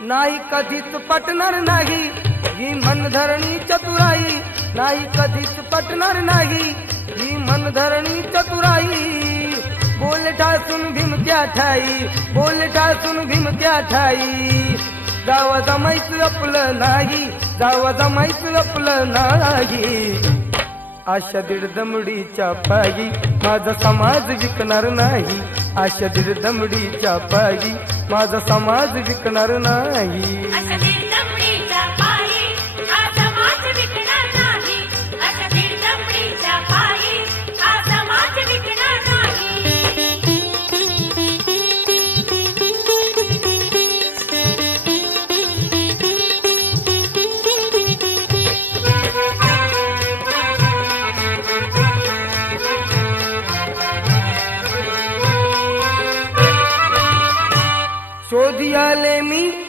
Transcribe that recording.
नाही कधीच पटणार नाही ही मनधरणी चतुराई, नाही कधीच पटणार नाही ही मनधरणी चतुराई। बोल ठासून भीम त्या ठाई, बोल ठासून भीम त्या ठाई, जावा जमायचं आपलं नाही, जावा जमायचं आपलं नाही। आशा दीड दमडीच्या पायी माझा समाज विकणार नाही, आशा दीड दमडीच्या पायी माझा समाज विकणार नाही।